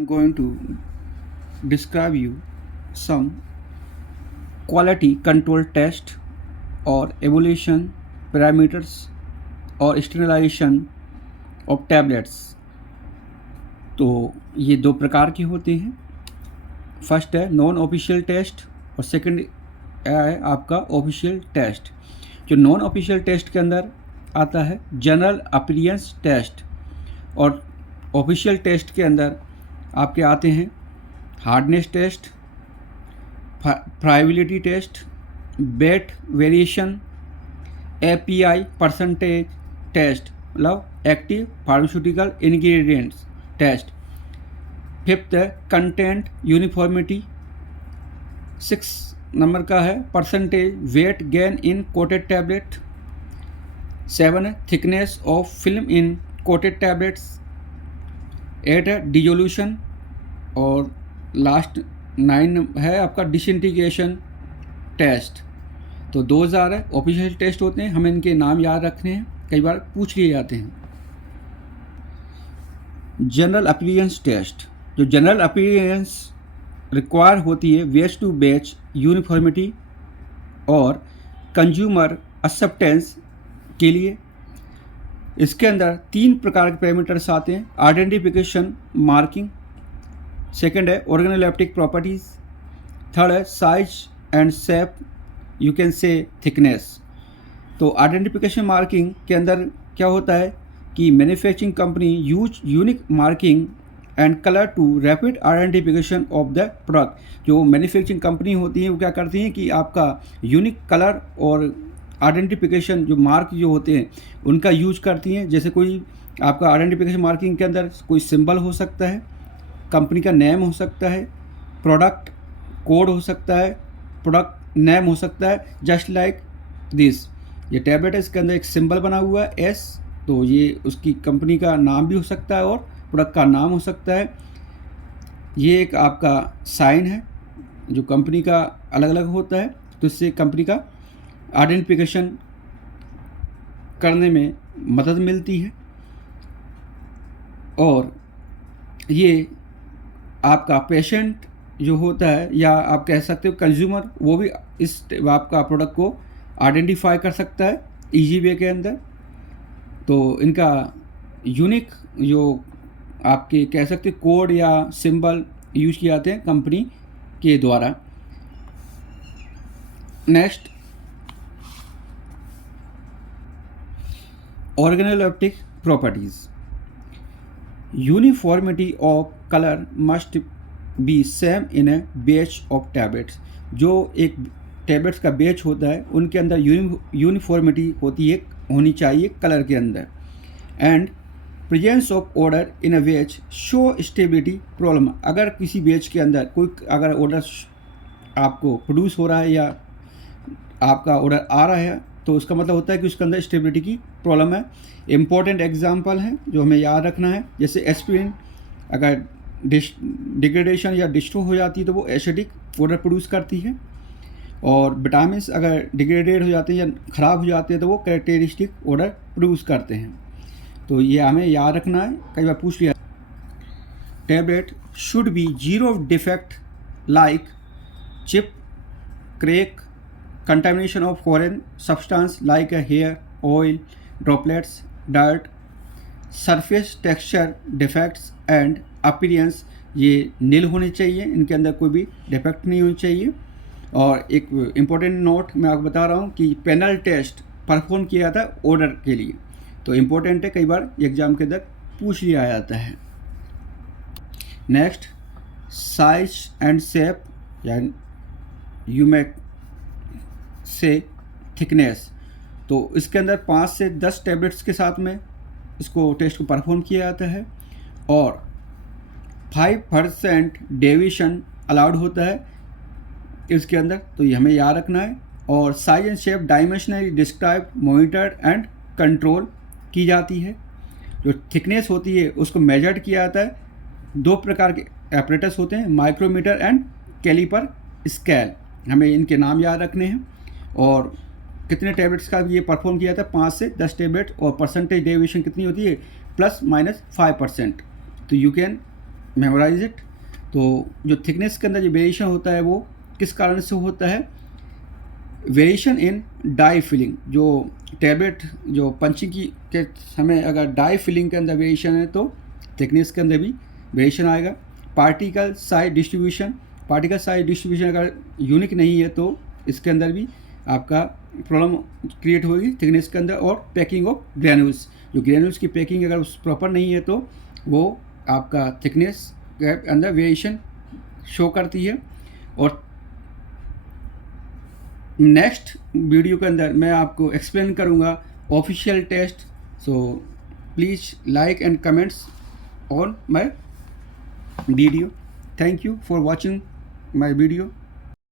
I'm going to describe you some quality control test or evaluation parameters और sterilisation of tablets. तो ये दो प्रकार के होते हैं। फर्स्ट है नॉन ऑफिशियल टेस्ट और सेकंड है आपका ऑफिशियल टेस्ट। जो नॉन ऑफिशियल टेस्ट के अंदर आता है जनरल अपीयरेंस टेस्ट और ऑफिशियल टेस्ट के अंदर आपके आते हैं hardness test, friability test, weight variation, API percentage test मतलब active pharmaceutical ingredients test. Fifth है कंटेंट यूनिफॉर्मिटी। 6 नंबर का है परसेंटेज वेट गेन इन कोटेड टैबलेट। 7 है thickness of film in coated tablets. 8 है डिजोल्यूशन और लास्ट 9 है आपका डिसइंटीग्रेशन टेस्ट। तो 2000 है ऑफिशियल टेस्ट होते हैं, हमें इनके नाम याद रखने हैं, कई बार पूछ लिए जाते हैं। जनरल अपीयरेंस टेस्ट, जो जनरल अपीयरेंस रिक्वायर होती है वेस्ट टू बैच यूनिफॉर्मिटी और कंज्यूमर एक्सेप्टेंस के लिए। इसके अंदर 3 प्रकार के पैरामीटर्स आते हैं आइडेंटिफिकेशन मार्किंग, सेकंड है ऑर्गेनोलेप्टिक प्रॉपर्टीज़, थर्ड है size and shape, you can say thickness. तो आइडेंटिफिकेशन मार्किंग के अंदर क्या होता है कि manufacturing company use unique marking and colour to rapid identification of the product. जो मैन्युफैक्चरिंग कंपनी होती है वो क्या करती हैं कि आपका यूनिक कलर और आइडेंटिफिकेशन जो मार्क जो होते हैं उनका यूज करती हैं। जैसे कोई आपका आइडेंटिफिकेशन मार्किंग के अंदर कोई सिंबल हो सकता है, कंपनी का नेम हो सकता है, प्रोडक्ट कोड हो सकता है, प्रोडक्ट नेम हो सकता है, जस्ट लाइक दिस। ये टैबलेट है, इसके अंदर एक सिंबल बना हुआ है एस, तो ये उसकी कंपनी का नाम भी हो सकता है और प्रोडक्ट का नाम हो सकता है। ये एक आपका साइन है जो कंपनी का अलग अलग होता है, तो इससे कंपनी का आइडेंटिफिकेशन करने में मदद मिलती है। और ये आपका पेशेंट जो होता है या आप कह सकते हो कंज्यूमर, वो भी इस आपका प्रोडक्ट को आइडेंटिफाई कर सकता है इजी वे के अंदर। तो इनका यूनिक जो आपके कह सकते कोड या सिंबल यूज किए जाते हैं कंपनी के द्वारा। Next organoleptic properties. Uniformity of colour must be same in A batch of tablets. जो एक टैबलेट्स का बैच होता है उनके अंदर यूनिफॉर्मिटी होती है, होनी चाहिए कलर के अंदर। And presence of order in a batch show stability problem. अगर किसी बैच के अंदर कोई अगर ऑर्डर आपको प्रोड्यूस हो रहा है या आपका ऑर्डर आ रहा है तो उसका मतलब होता है कि उसके अंदर स्टेबिलिटी की प्रॉब्लम है। इम्पॉर्टेंट एग्जांपल है जो हमें याद रखना है, जैसे एस्पिरिन अगर डिग्रेडेशन या डिस्ट्रो हो जाती है तो वो एसिडिक ऑर्डर प्रोड्यूस करती है, और विटामिन अगर डिग्रेडेड हो जाते हैं या ख़राब हो जाते हैं तो वो कैरेक्टरिस्टिक ऑर्डर प्रोड्यूस करते हैं। तो ये हमें याद रखना है, कई बार पूछ लिया। Tablet should be zero defect like chip, crack, contamination of foreign substance like a hair, oil, droplets, dirt, surface texture defects and appearance ये नील होने चाहिए, इनके अंदर कोई भी डिफेक्ट नहीं होनी चाहिए। और एक इम्पोर्टेंट नोट मैं आपको बता रहा हूँ कि पैनल टेस्ट परफॉर्म किया जाता है ऑर्डर के लिए, तो इम्पोर्टेंट है, कई बार एग्जाम के अंदर पूछ लिया जाता है। नेक्स्ट साइज एंड शेप या यू मे से थिकनेस। तो इसके अंदर 5 से 10 टैबलेट्स के साथ में इसको टेस्ट को परफॉर्म किया जाता है और 5% डेविएशन अलाउड होता है इसके अंदर, तो ये हमें याद रखना है। और size and shape dimensionally describe, monitored and control की जाती है। जो थिकनेस होती है उसको मेजर्ड किया जाता है। 2 प्रकार के एपरेटस होते हैं, माइक्रोमीटर एंड कैलीपर स्केल, हमें इनके नाम याद रखने हैं। और कितने टैबलेट्स का ये परफॉर्म किया था, 5 से 10 टैबलेट, और परसेंटेज डेविएशन कितनी होती है, ±5%। तो यू कैन मेमोराइज इट। तो जो थिकनेस के अंदर जो वेरिएशन होता है वो किस कारण से होता है? Variation in die filling. जो टैबलेट जो पंचिंग की के समय अगर डाई फिलिंग के अंदर वेरिएशन है तो थिकनेस के अंदर भी वेरिएशन आएगा। Particle size distribution, particle size distribution अगर यूनिक नहीं है तो इसके अंदर भी आपका प्रॉब्लम क्रिएट होगी थिकनेस के अंदर। और पैकिंग ऑफ ग्रैन्यूल्स, जो ग्रैन्यूल्स की पैकिंग अगर प्रॉपर नहीं है तो वो आपका थिकनेस के अंदर वेरिएशन शो करती है। और नेक्स्ट वीडियो के अंदर मैं आपको एक्सप्लेन करूँगा official test. So please like and comments on my video. Thank you for watching my video.